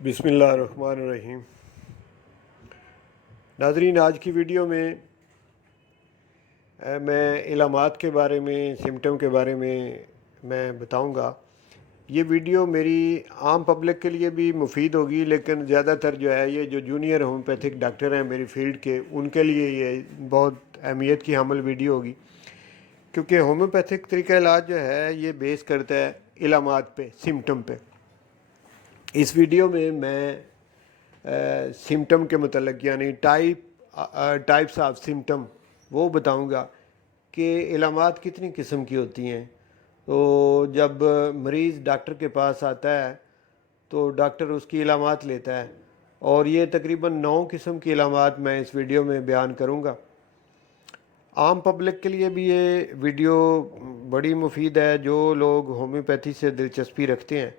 بسم اللہ الرحمن الرحیم۔ ناظرین، آج کی ویڈیو میں میں علامات کے بارے میں، سمٹم کے بارے میں بتاؤں گا۔ یہ ویڈیو میری عام پبلک کے لیے بھی مفید ہوگی، لیکن زیادہ تر جو ہے یہ جو جونیئر ہومیوپیتھک ڈاکٹر ہیں میری فیلڈ کے، ان کے لیے یہ بہت اہمیت کی حامل ویڈیو ہوگی، کیونکہ ہومیوپیتھک طریقہ علاج جو ہے یہ بیس کرتا ہے علامات پہ، سمٹم پہ۔ اس ویڈیو میں سمٹم کے متعلق یعنی ٹائپس آف سمٹم وہ بتاؤں گا کہ علامات کتنی قسم کی ہوتی ہیں۔ تو جب مریض ڈاکٹر کے پاس آتا ہے تو ڈاکٹر اس کی علامات لیتا ہے، اور یہ تقریباً 9 قسم کی علامات میں اس ویڈیو میں بیان کروں گا۔ عام پبلک کے لیے بھی یہ ویڈیو بڑی مفید ہے۔ جو لوگ ہومیوپیتھی سے دلچسپی رکھتے ہیں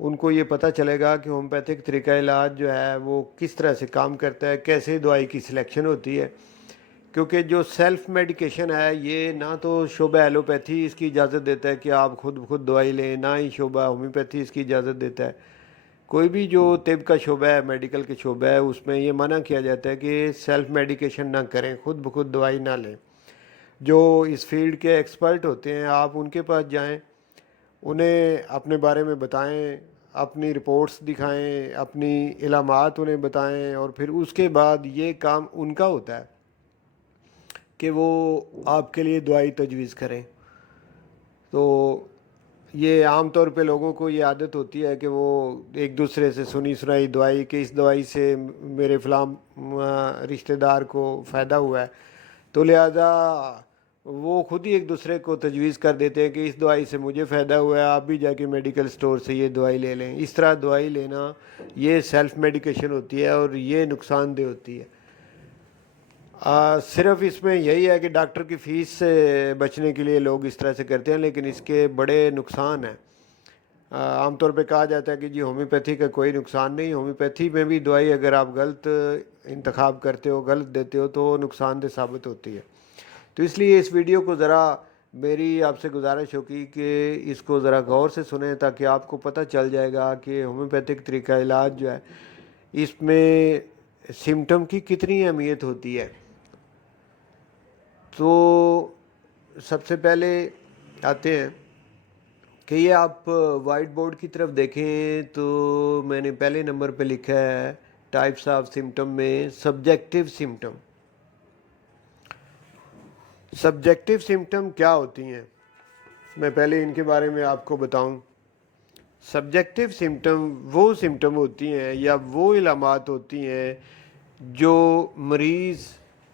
ان کو یہ پتہ چلے گا کہ ہومیوپیتھک طریقہ علاج جو ہے وہ کس طرح سے کام کرتا ہے، کیسے دوائی کی سلیکشن ہوتی ہے، کیونکہ جو سیلف میڈیکیشن ہے یہ نہ تو شعبہ ایلوپیتھی اس کی اجازت دیتا ہے کہ آپ خود بخود دوائی لیں، نہ ہی شعبہ ہومیوپیتھی اس کی اجازت دیتا ہے۔ کوئی بھی جو طب کا شعبہ ہے، میڈیکل کے شعبہ ہے، اس میں یہ منع کیا جاتا ہے کہ سیلف میڈیکیشن نہ کریں، خود بخود دوائی نہ لیں۔ جو اس فیلڈ کے ایکسپرٹ ہوتے ہیں آپ ان کے پاس جائیں، انہیں اپنے بارے میں بتائیں، اپنی رپورٹس دکھائیں، اپنی علامات انہیں بتائیں، اور پھر اس کے بعد یہ کام ان کا ہوتا ہے کہ وہ آپ کے لیے دوائی تجویز کریں۔ تو یہ عام طور پہ لوگوں کو یہ عادت ہوتی ہے کہ وہ ایک دوسرے سے سنی سنائی دوائی کہ اس دوائی سے میرے فلاں رشتہ دار کو فائدہ ہوا ہے، تو لہذا وہ خود ہی ایک دوسرے کو تجویز کر دیتے ہیں کہ اس دوائی سے مجھے فائدہ ہوا ہے، آپ بھی جا کے میڈیکل سٹور سے یہ دوائی لے لیں۔ اس طرح دوائی لینا یہ سیلف میڈیکیشن ہوتی ہے اور یہ نقصان دہ ہوتی ہے۔ صرف اس میں یہی ہے کہ ڈاکٹر کی فیس سے بچنے کے لیے لوگ اس طرح سے کرتے ہیں، لیکن اس کے بڑے نقصان ہیں۔ عام طور پہ کہا جاتا ہے کہ جی ہومیوپیتھی کا کوئی نقصان نہیں، ہومیوپیتھی میں بھی دوائی اگر آپ غلط انتخاب کرتے ہو، غلط دیتے ہو تو نقصان دہ ثابت ہوتی ہے۔ تو اس لیے اس ویڈیو کو ذرا میری آپ سے گزارش ہوگی کہ اس کو ذرا غور سے سنیں، تاکہ آپ کو پتہ چل جائے گا کہ ہومیوپیتھک طریقہ علاج جو ہے اس میں سمٹم کی کتنی اہمیت ہوتی ہے۔ تو سب سے پہلے آتے ہیں کہ یہ آپ وائٹ بورڈ کی طرف دیکھیں تو میں نے پہلے نمبر پہ لکھا ہے ٹائپس آف سمٹم میں سبجیکٹیو سمٹم۔ سبجیکٹیو سمٹم کیا ہوتی ہیں، میں پہلے ان کے بارے میں آپ کو بتاؤں۔ سبجیکٹیو سمٹم وہ سمٹم ہوتی ہیں یا وہ علامات ہوتی ہیں جو مریض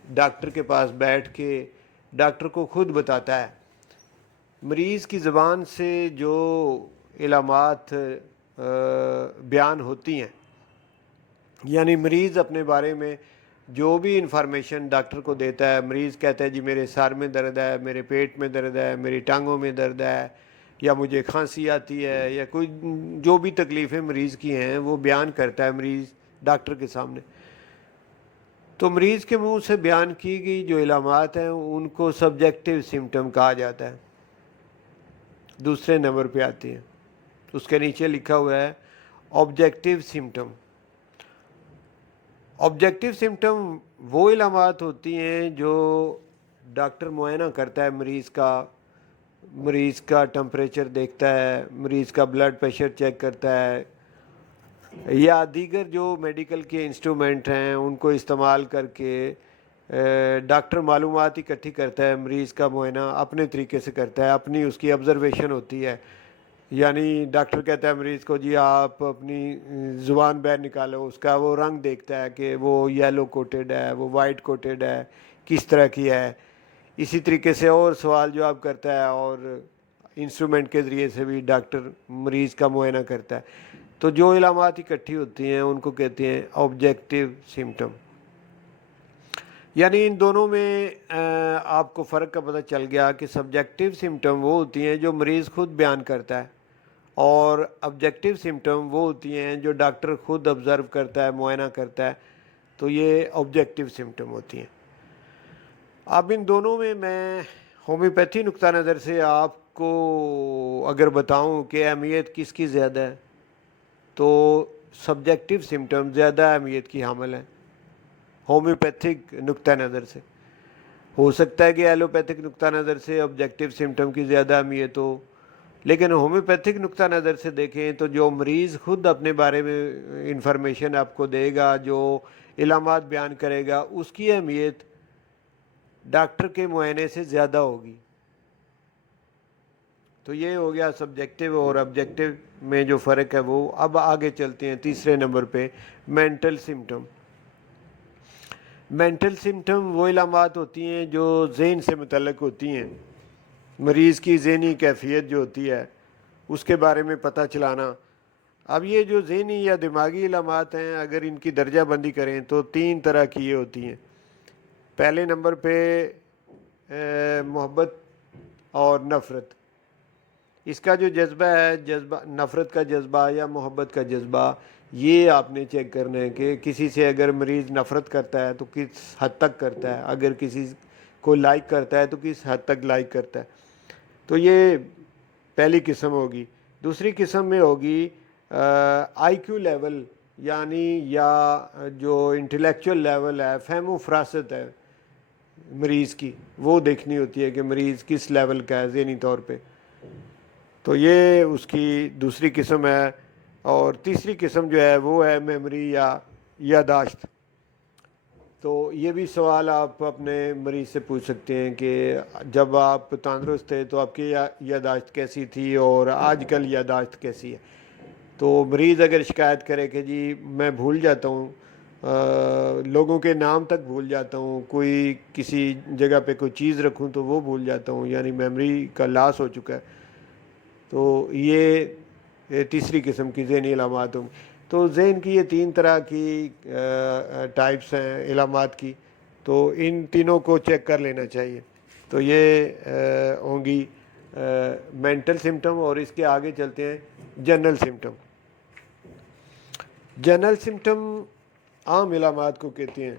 ڈاکٹر کے پاس بیٹھ کے ڈاکٹر کو خود بتاتا ہے۔ مریض کی زبان سے جو علامات بیان ہوتی ہیں، یعنی مریض اپنے بارے میں جو بھی انفارمیشن ڈاکٹر کو دیتا ہے، مریض کہتا ہے جی میرے سر میں درد ہے، میرے پیٹ میں درد ہے، میری ٹانگوں میں درد ہے، یا مجھے کھانسی آتی ہے، یا کوئی جو بھی تکلیفیں مریض کی ہیں وہ بیان کرتا ہے مریض ڈاکٹر کے سامنے۔ تو مریض کے منہ سے بیان کی گئی جو علامات ہیں ان کو سبجیکٹیو سمٹم کہا جاتا ہے۔ دوسرے نمبر پہ آتی ہیں، اس کے نیچے لکھا ہوا ہے آبجیکٹیو سمٹم۔ آبجیکٹیو سمٹم وہ علامات ہوتی ہیں جو ڈاکٹر معائنہ کرتا ہے مریض کا ٹمپریچر دیکھتا ہے، مریض کا بلڈ پریشر چیک کرتا ہے، یا دیگر جو میڈیکل کے انسٹرومنٹ ہیں ان کو استعمال کر کے ڈاکٹر معلومات اکٹھی کرتا ہے، مریض کا معائنہ اپنے طریقے سے کرتا ہے، اپنی اس کی آبزرویشن ہوتی ہے۔ یعنی ڈاکٹر کہتا ہے مریض کو جی آپ اپنی زبان باہر نکالو، اس کا وہ رنگ دیکھتا ہے کہ وہ یلو کوٹڈ ہے، وہ وائٹ کوٹڈ ہے، کس طرح کی ہے۔ اسی طریقے سے اور سوال جواب کرتا ہے، اور انسٹرومنٹ کے ذریعے سے بھی ڈاکٹر مریض کا معائنہ کرتا ہے۔ تو جو علامات اکٹھی ہوتی ہیں ان کو کہتے ہیں آبجیکٹیو سمٹم۔ یعنی ان دونوں میں آپ کو فرق کا پتہ چل گیا کہ سبجیکٹیو سمٹم وہ ہوتی ہیں جو مریض خود بیان کرتا ہے، اور آبجیکٹیو سمٹم وہ ہوتی ہیں جو ڈاکٹر خود آبزرو کرتا ہے، معائنہ کرتا ہے۔ تو یہ آبجیکٹیو سمٹم ہوتی ہیں۔ اب ان دونوں میں ہومیوپیتھی نقطہ نظر سے آپ کو اگر بتاؤں کہ اہمیت کس کی زیادہ ہے، تو سبجیکٹو سمٹم زیادہ اہمیت کی حامل ہیں ہومیوپیتھک نقطہ نظر سے. ہو سکتا ہے کہ ایلوپیتھک نقطہ نظر سے آبجیکٹو سمٹم کی زیادہ اہمیت ہو، لیکن ہومیوپیتھک نقطہ نظر سے دیکھیں تو جو مریض خود اپنے بارے میں انفارمیشن آپ کو دے گا، جو علامات بیان کرے گا، اس کی اہمیت ڈاکٹر کے معائنے سے زیادہ ہوگی. تو یہ ہو گیا سبجیکٹو اور آبجیکٹو میں جو فرق ہے وہ. اب آگے چلتے ہیں تیسرے نمبر پہ، مینٹل سمٹم. مینٹل سمٹم وہ علامات ہوتی ہیں جو ذہن سے متعلق ہوتی ہیں. مریض کی ذہنی کیفیت جو ہوتی ہے اس کے بارے میں پتہ چلانا. اب یہ جو ذہنی یا دماغی علامات ہیں، اگر ان کی درجہ بندی کریں تو 3 طرح کی یہ ہوتی ہیں. پہلے نمبر پہ محبت اور نفرت. اس کا جو جذبہ ہے، نفرت کا جذبہ یا محبت کا جذبہ، یہ آپ نے چیک کرنا ہے کہ کسی سے اگر مریض نفرت کرتا ہے تو کس حد تک کرتا ہے، اگر کسی کو لائک کرتا ہے تو کس حد تک لائک کرتا ہے. تو یہ پہلی قسم ہوگی. دوسری قسم میں ہوگی آئی کیو لیول، یعنی یا جو انٹلیکچوئل لیول ہے، فہم و فراست ہے مریض کی، وہ دیکھنی ہوتی ہے کہ مریض کس لیول کا ہے ذہنی طور پہ. تو یہ اس کی دوسری قسم ہے. اور تیسری قسم جو ہے وہ ہے میموری یا یادداشت. تو یہ بھی سوال آپ اپنے مریض سے پوچھ سکتے ہیں کہ جب آپ تندرست تھے تو آپ کی یادداشت کیسی تھی اور آج کل یادداشت کیسی ہے. تو مریض اگر شکایت کرے کہ جی میں بھول جاتا ہوں، لوگوں کے نام تک بھول جاتا ہوں، کوئی کسی جگہ پہ کوئی چیز رکھوں تو وہ بھول جاتا ہوں، یعنی میموری کا لاس ہو چکا ہے، تو یہ تیسری قسم کی ذہنی علامات ہوں. تو ذہن کی یہ 3 طرح کی ٹائپس ہیں علامات کی، تو ان تینوں کو چیک کر لینا چاہیے. تو یہ ہوں گی مینٹل سمٹم. اور اس کے آگے چلتے ہیں جنرل سمٹم. جنرل سمٹم عام علامات کو کہتے ہیں.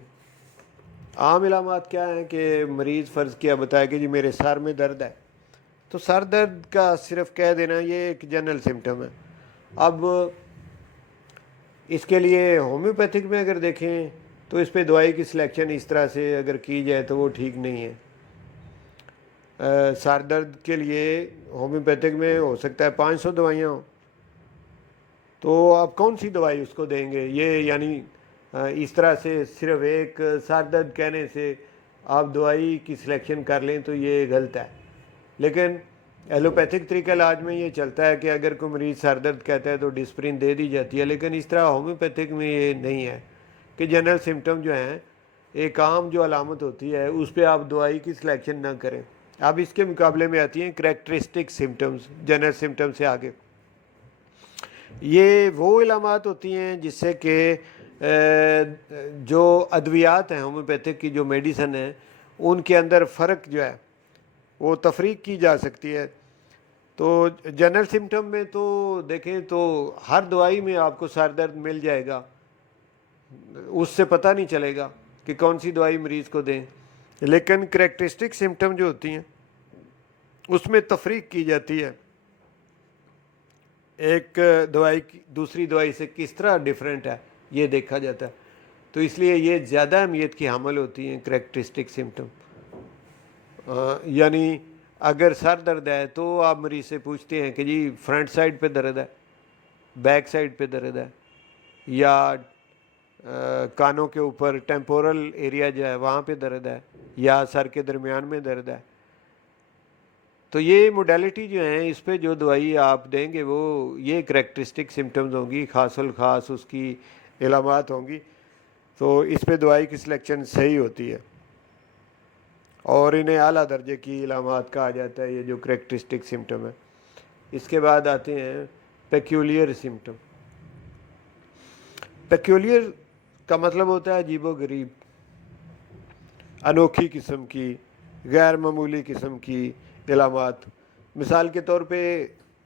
عام علامات کیا ہیں کہ مریض فرض کیا بتایا کہ جی میرے سر میں درد ہے، تو سر درد کا صرف کہہ دینا یہ ایک جنرل سمٹم ہے. اب اس کے لیے ہومیوپیتھک میں اگر دیکھیں تو اس پہ دوائی کی سلیکشن اس طرح سے اگر کی جائے تو وہ ٹھیک نہیں ہے. سر درد کے لیے ہومیوپیتھک میں ہو سکتا ہے 500 دوائیاں ہوں، تو آپ کون سی دوائی اس کو دیں گے؟ یہ یعنی اس طرح سے صرف ایک سر درد کہنے سے آپ دوائی کی سلیکشن کر لیں تو یہ غلط ہے. لیکن ایلوپیتھک طریقہ علاج میں یہ چلتا ہے کہ اگر کوئی مریض سر درد کہتا ہے تو ڈسپرین دے دی جاتی ہے. لیکن اس طرح ہومیوپیتھک میں یہ نہیں ہے کہ جنرل سمٹم جو ہیں ایک عام جو علامت ہوتی ہے اس پہ آپ دوائی کی سلیکشن نہ کریں. اب اس کے مقابلے میں آتی ہیں کریکٹرسٹک سمٹمز جنرل سمٹم سے آگے. یہ وہ علامات ہوتی ہیں جس سے کہ جو ادویات ہیں ہومیوپیتھک کی جو میڈیسن ہیں ان کے اندر فرق جو ہے وہ تفریق کی جا سکتی ہے. تو جنرل سمٹم میں تو دیکھیں تو ہر دوائی میں آپ کو سر درد مل جائے گا، اس سے پتہ نہیں چلے گا کہ کون سی دوائی مریض کو دیں. لیکن کریکٹرسٹک سمٹم جو ہوتی ہیں اس میں تفریق کی جاتی ہے، ایک دوائی دوسری دوائی سے کس طرح ڈیفرنٹ ہے یہ دیکھا جاتا ہے. تو اس لیے یہ زیادہ اہمیت کی حامل ہوتی ہیں کریکٹرسٹک سمٹم. یعنی اگر سر درد ہے تو آپ مریض سے پوچھتے ہیں کہ جی فرنٹ سائڈ پہ درد ہے، بیک سائڈ پہ درد ہے، یا کانوں کے اوپر ٹیمپورل ایریا جو ہے وہاں پہ درد ہے، یا سر کے درمیان میں درد ہے. تو یہ موڈیلٹی جو ہیں اس پہ جو دوائی آپ دیں گے وہ یہ کریکٹرسٹک سمٹمز ہوں گی، خاص الخاص اس کی علامات ہوں گی. تو اس پہ دوائی کی سلیکشن صحیح ہوتی ہے اور انہیں اعلیٰ درجے کی علامات کہا جاتا ہے، یہ جو کریکٹرسٹک سمٹم ہے. اس کے بعد آتے ہیں پیکیولیر سمٹم. پیکیولیر کا مطلب ہوتا ہے عجیب و غریب، انوکھی قسم کی، غیر معمولی قسم کی علامات. مثال کے طور پہ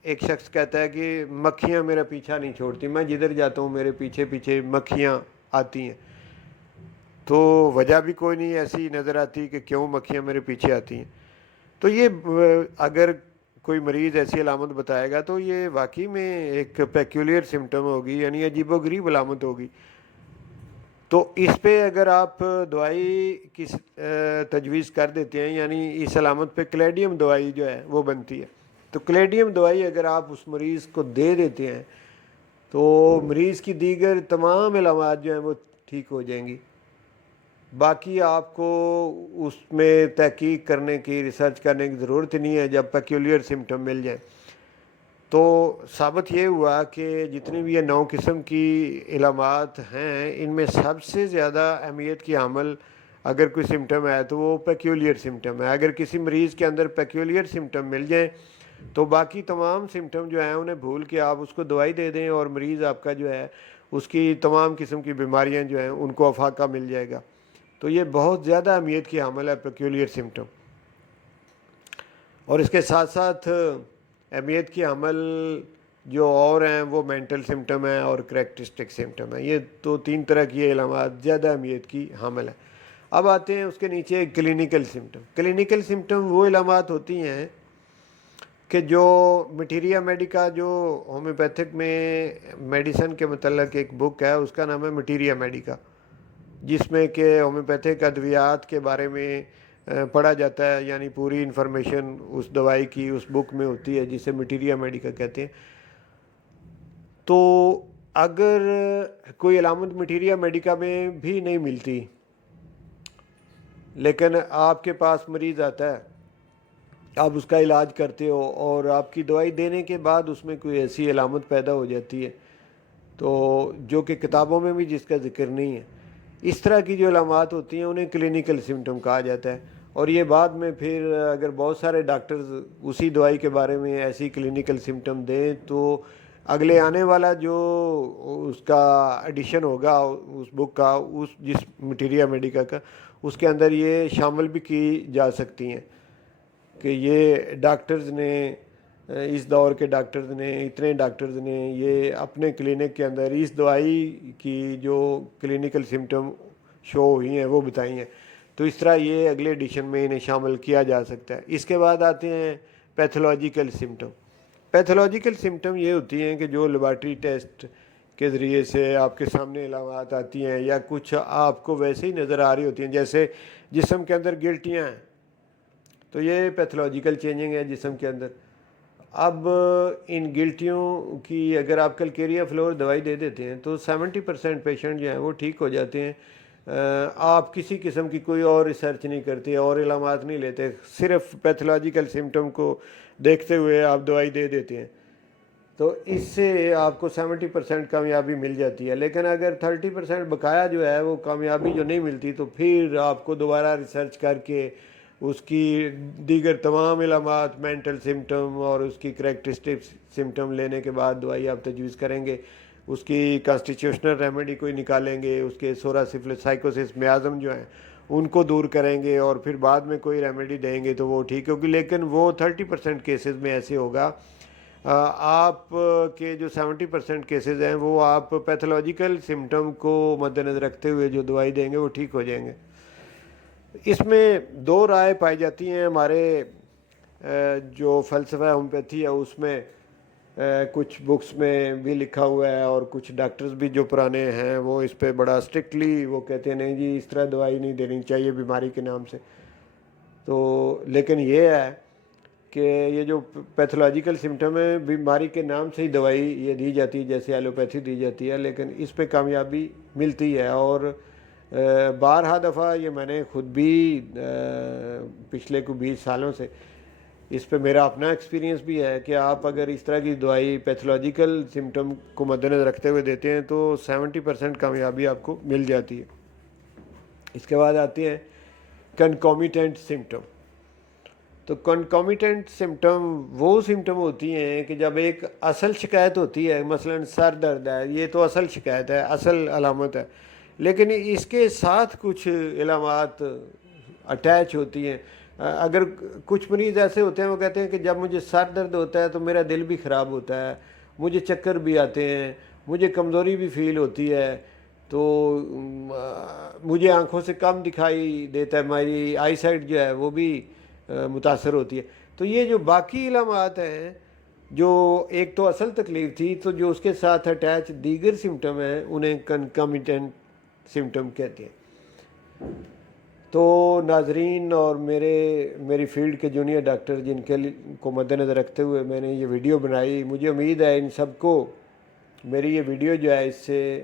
ایک شخص کہتا ہے کہ مکھیاں میرا پیچھا نہیں چھوڑتی، میں جدھر جاتا ہوں میرے پیچھے پیچھے مکھیاں آتی ہیں. تو وجہ بھی کوئی نہیں ایسی نظر آتی کہ کیوں مکھیاں میرے پیچھے آتی ہیں. تو یہ اگر کوئی مریض ایسی علامت بتائے گا تو یہ واقعی میں ایک پیکیولر سمٹم ہوگی، یعنی عجیب و غریب علامت ہوگی. تو اس پہ اگر آپ دوائی کی تجویز کر دیتے ہیں، یعنی اس علامت پہ کلیڈیم دوائی جو ہے وہ بنتی ہے، تو کلیڈیم دوائی اگر آپ اس مریض کو دے دیتے ہیں تو مریض کی دیگر تمام علامات جو ہیں وہ ٹھیک ہو جائیں گی. باقی آپ کو اس میں تحقیق کرنے کی، ریسرچ کرنے کی ضرورت نہیں ہے جب پیکیولر سمٹم مل جائیں. تو ثابت یہ ہوا کہ جتنی بھی یہ 9 قسم کی علامات ہیں، ان میں سب سے زیادہ اہمیت کی حامل اگر کوئی سمٹم ہے تو وہ پیکیولر سمٹم ہے. اگر کسی مریض کے اندر پیکیولر سمٹم مل جائیں تو باقی تمام سمٹم جو ہیں انہیں بھول کے آپ اس کو دوائی دے دیں اور مریض آپ کا جو ہے اس کی تمام قسم کی بیماریاں جو ہیں ان کو افاقہ مل جائے گا. تو یہ بہت زیادہ اہمیت کی حامل ہے پیکیولر سمٹم. اور اس کے ساتھ ساتھ اہمیت کی حامل جو اور ہیں وہ مینٹل سمٹم ہیں اور کریکٹرسٹک سمٹم ہیں. یہ تو 3 طرح کی علامات زیادہ اہمیت کی حامل ہیں. اب آتے ہیں اس کے نیچے کلینیکل سمٹم. کلینیکل سمٹم وہ علامات ہوتی ہیں کہ جو مٹیریا میڈیکا، جو ہومیوپیتھک میں میڈیسن کے متعلق ایک بک ہے، اس کا نام ہے مٹیریا میڈیکا، جس میں کہ ہومیوپیتھک ادویات کے بارے میں پڑھا جاتا ہے، یعنی پوری انفارمیشن اس دوائی کی اس بک میں ہوتی ہے جسے مٹیریا میڈیکا کہتے ہیں. تو اگر کوئی علامت مٹیریا میڈیکا میں بھی نہیں ملتی لیکن آپ کے پاس مریض آتا ہے، آپ اس کا علاج کرتے ہو اور آپ کی دوائی دینے کے بعد اس میں کوئی ایسی علامت پیدا ہو جاتی ہے تو جو کہ کتابوں میں بھی جس کا ذکر نہیں ہے، اس طرح کی جو علامات ہوتی ہیں انہیں کلینیکل سمٹم کہا جاتا ہے. اور یہ بعد میں پھر اگر بہت سارے ڈاکٹرز اسی دوائی کے بارے میں ایسی کلینیکل سمٹم دیں تو اگلے آنے والا جو اس کا ایڈیشن ہوگا اس بک کا، اس جس مٹیریا میڈیکا کا، اس کے اندر یہ شامل بھی کی جا سکتی ہیں کہ یہ ڈاکٹرز نے، اس دور کے ڈاکٹرز نے، اتنے ڈاکٹرز نے یہ اپنے کلینک کے اندر اس دوائی کی جو کلینیکل سمٹم شو ہوئی ہیں وہ بتائی ہیں. تو اس طرح یہ اگلے ایڈیشن میں انہیں شامل کیا جا سکتا ہے. اس کے بعد آتے ہیں پیتھولوجیکل سمٹم. پیتھولوجیکل سمٹم یہ ہوتی ہیں کہ جو لیبارٹری ٹیسٹ کے ذریعے سے آپ کے سامنے علامات آتی ہیں یا کچھ آپ کو ویسے ہی نظر آ رہی ہوتی ہیں، جیسے جسم کے اندر گلٹیاں ہیں تو یہ پیتھولوجیکل چینجنگ ہے جسم کے اندر. اب ان گلٹیوں کی اگر آپ کلکیریا فلور دوائی دے دیتے ہیں تو 70% پیشنٹ جو ہیں وہ ٹھیک ہو جاتے ہیں. آپ کسی قسم کی کوئی اور ریسرچ نہیں کرتے اور علامات نہیں لیتے، صرف پیتھولوجیکل سمٹم کو دیکھتے ہوئے آپ دوائی دے دیتے ہیں، تو اس سے آپ کو 70% کامیابی مل جاتی ہے. لیکن اگر 30% بقایا جو ہے وہ کامیابی جو نہیں ملتی تو پھر آپ کو دوبارہ ریسرچ کر کے اس کی دیگر تمام علامات، مینٹل سمٹم اور اس کی کریکٹرسٹک سمٹم لینے کے بعد دوائی آپ تجویز کریں گے. اس کی کانسٹیٹیوشنل ریمیڈی کوئی نکالیں گے، اس کے سورا سفلس سائیکوسس میازم جو ہیں ان کو دور کریں گے اور پھر بعد میں کوئی ریمیڈی دیں گے تو وہ ٹھیک ہوگی. لیکن وہ 30% کیسز میں ایسے ہوگا. آپ کے جو 70% کیسز ہیں وہ آپ پیتھولوجیکل سمٹم کو مد نظر رکھتے ہوئے جو دوائی دیں گے وہ ٹھیک ہو جائیں گے. اس میں 2 رائے پائی جاتی ہیں. ہمارے جو فلسفہ ہومیوپیتھی ہے اس میں کچھ بکس میں بھی لکھا ہوا ہے اور کچھ ڈاکٹرز بھی جو پرانے ہیں وہ اس پہ بڑا اسٹرکٹلی وہ کہتے ہیں نہیں جی اس طرح دوائی نہیں دینی چاہیے بیماری کے نام سے. تو لیکن یہ ہے کہ یہ جو پیتھولوجیکل سمٹم ہے بیماری کے نام سے ہی دوائی یہ دی جاتی ہے جیسے ایلوپیتھی دی جاتی ہے، لیکن اس پہ کامیابی ملتی ہے. اور بارہا دفعہ یہ میں نے خود بھی پچھلے کو 20 سالوں سے اس پہ میرا اپنا ایکسپیرینس بھی ہے کہ آپ اگر اس طرح کی دوائی پیتھولوجیکل سمٹم کو مد نظر رکھتے ہوئے دیتے ہیں تو 70% کامیابی آپ کو مل جاتی ہے. اس کے بعد آتے ہیں کنکومیٹنٹ سمٹم. تو کنکومیٹنٹ سمٹم وہ سمٹم ہوتی ہیں کہ جب ایک اصل شکایت ہوتی ہے، مثلا سر درد ہے، یہ تو اصل شکایت ہے، اصل علامت ہے، لیکن اس کے ساتھ کچھ علامات اٹیچ ہوتی ہیں. اگر کچھ مریض ایسے ہوتے ہیں وہ کہتے ہیں کہ جب مجھے سر درد ہوتا ہے تو میرا دل بھی خراب ہوتا ہے، مجھے چکر بھی آتے ہیں، مجھے کمزوری بھی فیل ہوتی ہے، تو مجھے آنکھوں سے کم دکھائی دیتا ہے، میری آئی سائٹ جو ہے وہ بھی متاثر ہوتی ہے. تو یہ جو باقی علامات ہیں، جو ایک تو اصل تکلیف تھی، تو جو اس کے ساتھ اٹیچ دیگر سمٹم ہیں انہیں کنکمیٹنٹ سمٹم کہتے ہیں۔ تو ناظرین اور میری فیلڈ کے جونیئر ڈاکٹر جن کے کو مد نظر رکھتے ہوئے میں نے یہ ویڈیو بنائی، مجھے امید ہے ان سب کو میری یہ ویڈیو جو ہے اس سے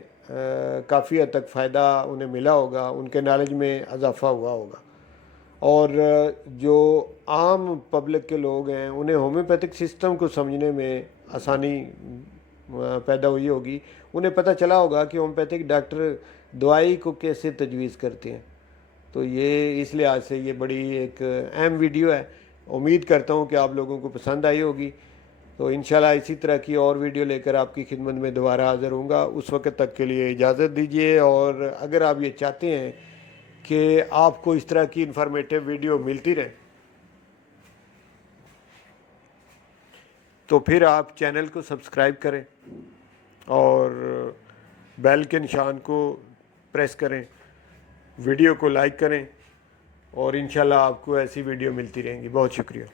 کافی حد تک فائدہ انہیں ملا ہوگا، ان کے نالج میں اضافہ ہوا ہوگا، اور جو عام پبلک کے لوگ ہیں انہیں ہومیوپیتھک سسٹم کو سمجھنے میں آسانی پیدا ہوئی ہوگی، انہیں پتہ چلا ہوگا کہ ہومیوپیتھک ڈاکٹر دوائی کو کیسے تجویز کرتے ہیں۔ تو یہ اس لحاظ سے یہ بڑی ایک اہم ویڈیو ہے، امید کرتا ہوں کہ آپ لوگوں کو پسند آئی ہوگی۔ تو انشاءاللہ اسی طرح کی اور ویڈیو لے کر آپ کی خدمت میں دوبارہ حاضر ہوں گا، اس وقت تک کے لیے اجازت دیجیے، اور اگر آپ یہ چاہتے ہیں کہ آپ کو اس طرح کی انفارمیٹیو ویڈیو ملتی رہے تو پھر آپ چینل کو سبسکرائب کریں اور بیل کے نشان کو پریس کریں، ویڈیو کو لائک کریں، اور انشاءاللہ آپ کو ایسی ویڈیو ملتی رہیں گی۔ بہت شکریہ۔